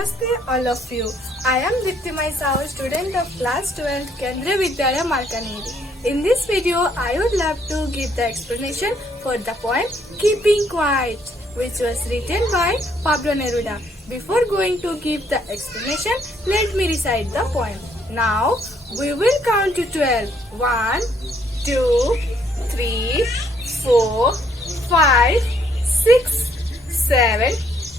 Namaste all of you. I am Diptimai Sahu, student of class 12 Kendriya Vidyalaya Markaneri. In this video, I would love to give the explanation for the poem Keeping Quiet, which was written by Pablo Neruda. Before going to give the explanation, let me recite the poem. Now, we will count to 12. 1, 2, 3, 4, 5, 6, 7,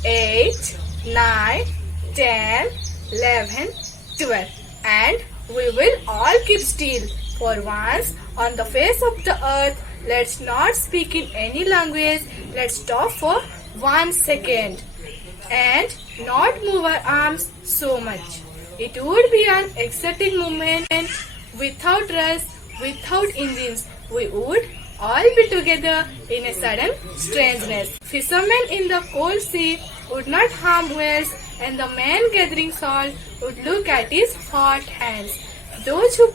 8, 9, 10, 11, 12. And we will all keep still. For once, on the face of the earth, let's not speak in any language. Let's stop for 1 second and not move our arms so much. It would be an exciting moment without rush, without engines. We would all be together in a sudden strangeness. Fishermen in the cold sea would not harm whales, and the man gathering salt would look at his hot hands. Those who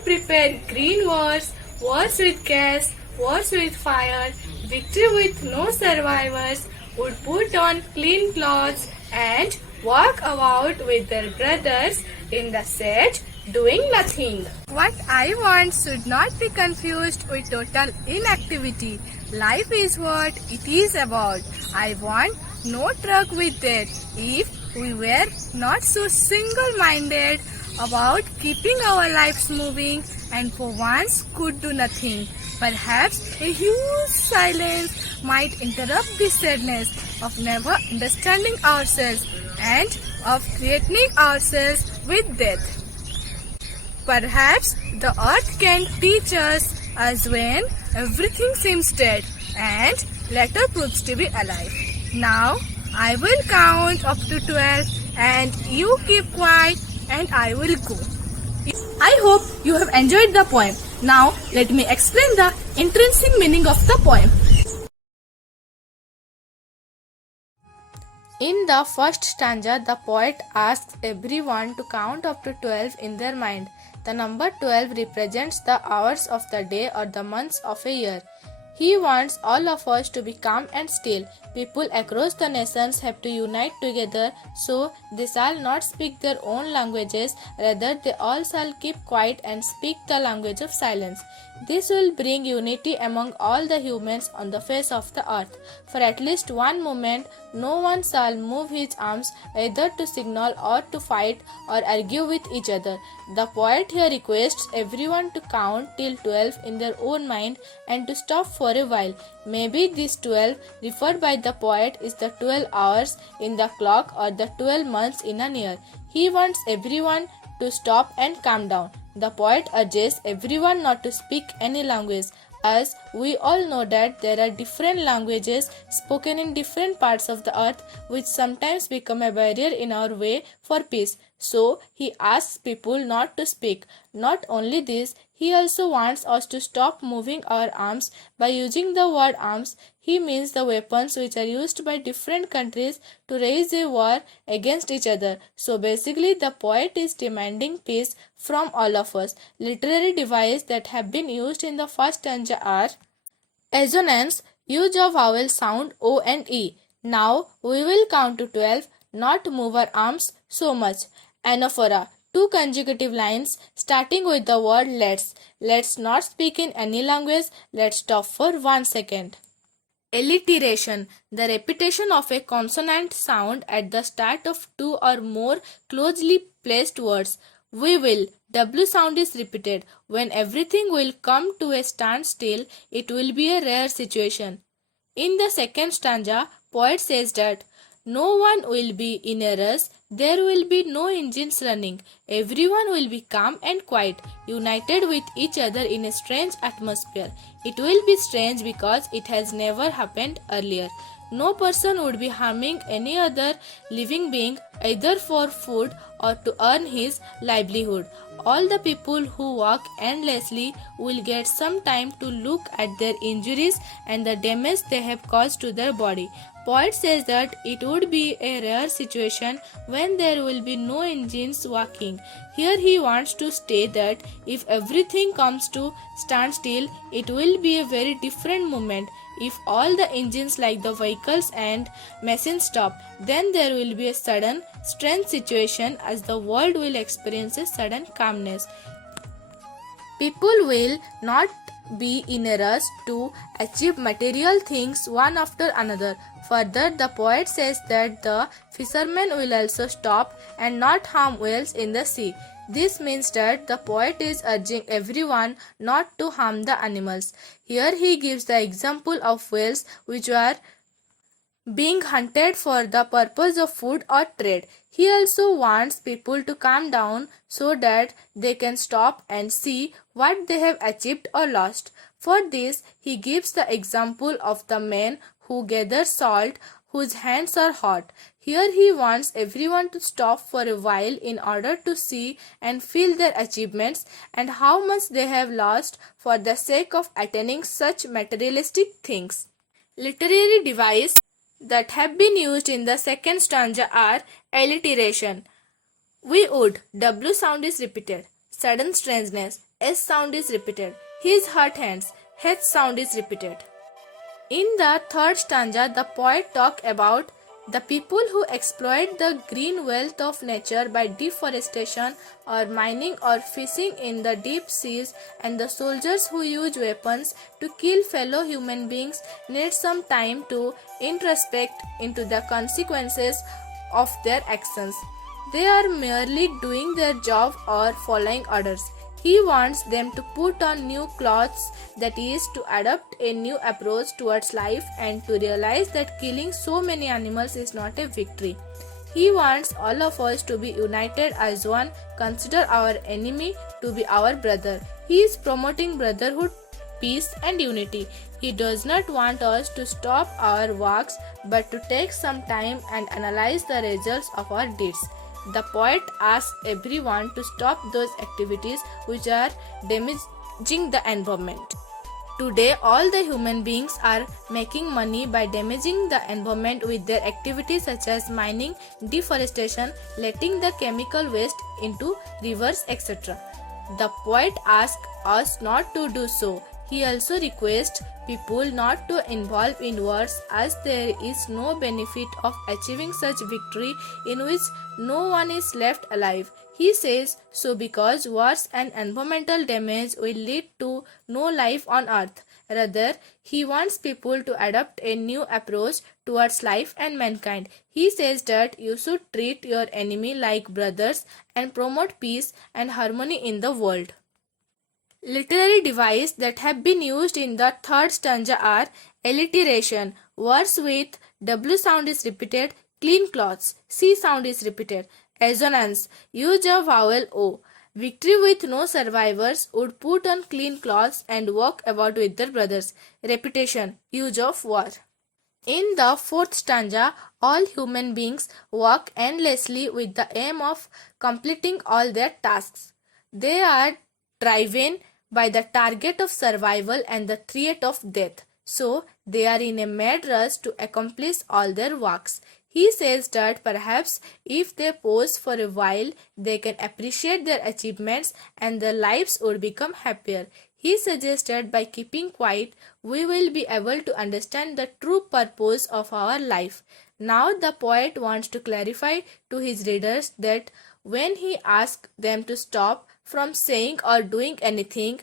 prepare green wars, wars with gas, wars with fire, victory with no survivors, would put on clean clothes and walk about with their brothers in the set doing nothing. What I want should not be confused with total inactivity. Life is what it is about. I want no truck with that. If we were not so single-minded about keeping our lives moving and for once could do nothing, perhaps a huge silence might interrupt the sadness of never understanding ourselves and of threatening ourselves with death. Perhaps the earth can teach us as when everything seems dead and later proves to be alive. Now I will count up to 12 and you keep quiet and I will go. I hope you have enjoyed the poem. Now let me explain the intrinsic meaning of the poem. In the first stanza, the poet asks everyone to count up to 12 in their mind. The number 12 represents the hours of the day or the months of a year. He wants all of us to be calm and still. People across the nations have to unite together so they shall not speak their own languages, rather they all shall keep quiet and speak the language of silence. This will bring unity among all the humans on the face of the earth. For at least one moment, no one shall move his arms either to signal or to fight or argue with each other. The poet here requests everyone to count till 12 in their own mind and to stop for a while. Maybe this 12 referred by the poet is the 12 hours in the clock or the 12 months in a year. He wants everyone to stop and calm down. The poet urges everyone not to speak any language, as we all know that there are different languages spoken in different parts of the earth which sometimes become a barrier in our way for peace. So he asks people not to speak. Not only this, he also wants us to stop moving our arms. By using the word arms, he means the weapons which are used by different countries to raise a war against each other. So basically, the poet is demanding peace from all of us. Literary devices that have been used in the first stanza are assonance, use of vowel sound O and E. Now we will count to 12, not move our arms so much. Anaphora, two consecutive lines starting with the word let's. Let's not speak in any language. Let's stop for 1 second. Alliteration, the repetition of a consonant sound at the start of two or more closely placed words. We will, W sound is repeated. When everything will come to a standstill, it will be a rare situation. In the second stanza, poet says that no one will be in a rush, there will be no engines running. Everyone will be calm and quiet, united with each other in a strange atmosphere. It will be strange because it has never happened earlier. No person would be harming any other living being either for food or to earn his livelihood. All the people who work endlessly will get some time to look at their injuries and the damage they have caused to their body. Poet says that it would be a rare situation when there will be no engines working. Here he wants to state that if everything comes to standstill, it will be a very different moment. if all the engines like the vehicles and machines stop, then there will be a sudden, strange situation as the world will experience a sudden calmness. People will not be in a rush to achieve material things one after another. Further, the poet says that the fishermen will also stop and not harm whales in the sea. This means that the poet is urging everyone not to harm the animals. Here he gives the example of whales which are being hunted for the purpose of food or trade. He also wants people to calm down so that they can stop and see what they have achieved or lost. For this, he gives the example of the men who gather salt whose hands are hot. Here he wants everyone to stop for a while in order to see and feel their achievements and how much they have lost for the sake of attaining such materialistic things. Literary device that have been used in the second stanza are alliteration. We would, W sound is repeated. Sudden strangeness, S sound is repeated. His hurt hands, H sound is repeated. In the third stanza, the poet talks about the people who exploit the green wealth of nature by deforestation or mining or fishing in the deep seas, and the soldiers who use weapons to kill fellow human beings need some time to introspect into the consequences of their actions. They are merely doing their job or following orders. He wants them to put on new clothes, that is, to adopt a new approach towards life and to realize that killing so many animals is not a victory. He wants all of us to be united as one, consider our enemy to be our brother. He is promoting brotherhood, peace and unity. He does not want us to stop our works but to take some time and analyze the results of our deeds. The poet asks everyone to stop those activities which are damaging the environment. Today, all the human beings are making money by damaging the environment with their activities such as mining, deforestation, letting the chemical waste into rivers, etc. The poet asks us not to do so. He also requests people not to involve in wars as there is no benefit of achieving such victory in which no one is left alive. He says so because wars and environmental damage will lead to no life on earth. Rather, he wants people to adopt a new approach towards life and mankind. He says that you should treat your enemy like brothers and promote peace and harmony in the world. Literary devices that have been used in the third stanza are alliteration. Words with W sound is repeated. Clean clothes. C sound is repeated. Assonance. Use of vowel O. Victory with no survivors would put on clean clothes and walk about with their brothers. Repetition. Use of war. In the fourth stanza, all human beings work endlessly with the aim of completing all their tasks. They are driven by the target of survival and the threat of death. So, they are in a mad rush to accomplish all their works. He says that perhaps if they pause for a while, they can appreciate their achievements and their lives would become happier. He suggested by keeping quiet, we will be able to understand the true purpose of our life. Now the poet wants to clarify to his readers that when he asks them to stop from saying or doing anything,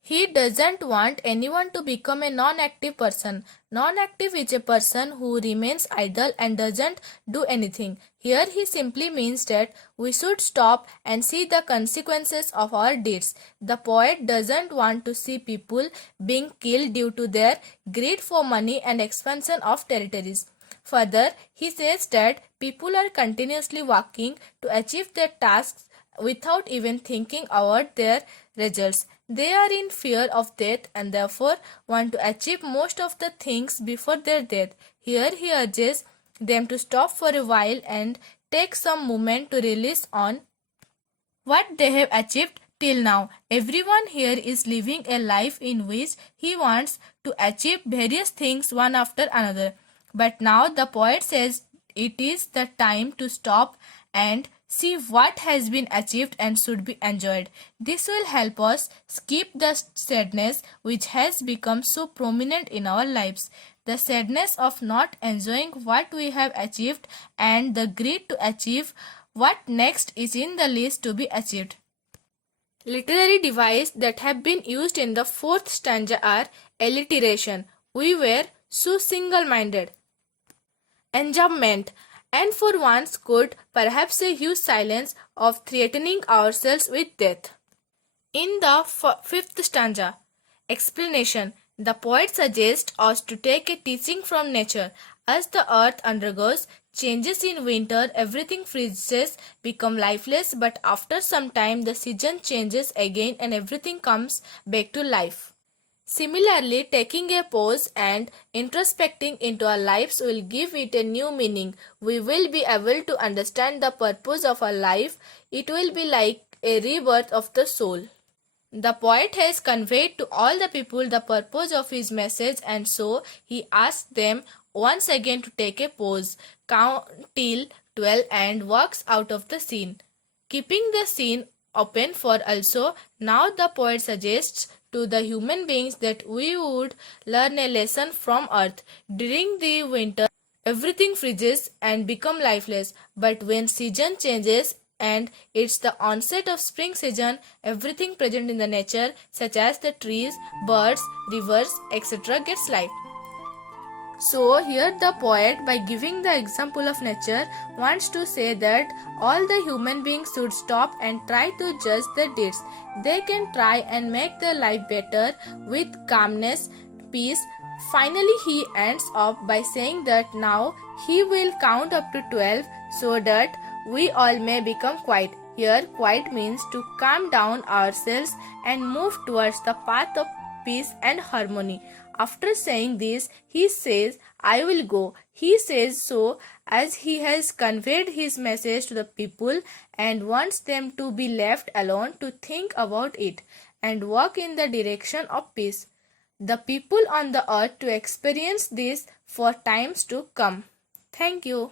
he doesn't want anyone to become a non-active person. Non-active is a person who remains idle and doesn't do anything. Here he simply means that we should stop and see the consequences of our deeds. The poet doesn't want to see people being killed due to their greed for money and expansion of territories. Further, he says that people are continuously working to achieve their tasks without even thinking about their results. They are in fear of death and therefore want to achieve most of the things before their death. Here he urges them to stop for a while and take some moment to release on what they have achieved till now. Everyone here is living a life in which he wants to achieve various things one after another. But now the poet says it is the time to stop and See what has been achieved and should be enjoyed. This will help us skip the sadness which has become so prominent in our lives. The sadness of not enjoying what we have achieved and the greed to achieve what next is in the list to be achieved. Literary devices that have been used in the fourth stanza are alliteration. We were so single-minded. Enjambment. And for once could perhaps a huge silence of threatening ourselves with death. In the fifth stanza, explanation. The poet suggests us to take a teaching from nature. As the earth undergoes changes in winter, everything freezes, become lifeless, but after some time the season changes again and everything comes back to life. Similarly, taking a pause and introspecting into our lives will give it a new meaning. We will be able to understand the purpose of our life. It will be like a rebirth of the soul. The poet has conveyed to all the people the purpose of his message, and so he asks them once again to take a pause, count till 12 and walks out of the scene. Keeping the scene open for also, now the poet suggests to the human beings that we would learn a lesson from earth. During the winter, everything freezes and become lifeless, but when season changes and it's the onset of spring season, everything present in the nature, such as the trees, birds, rivers, etc. gets life. So here the poet, by giving the example of nature, wants to say that all the human beings should stop and try to judge their deeds. They can try and make their life better with calmness, peace. Finally, he ends up by saying that now he will count up to 12 so that we all may become quiet. Here, quiet means to calm down ourselves and move towards the path of peace and harmony. After saying this, he says, I will go. He says so as he has conveyed his message to the people and wants them to be left alone to think about it and walk in the direction of peace. The people on the earth to experience this for times to come. Thank you.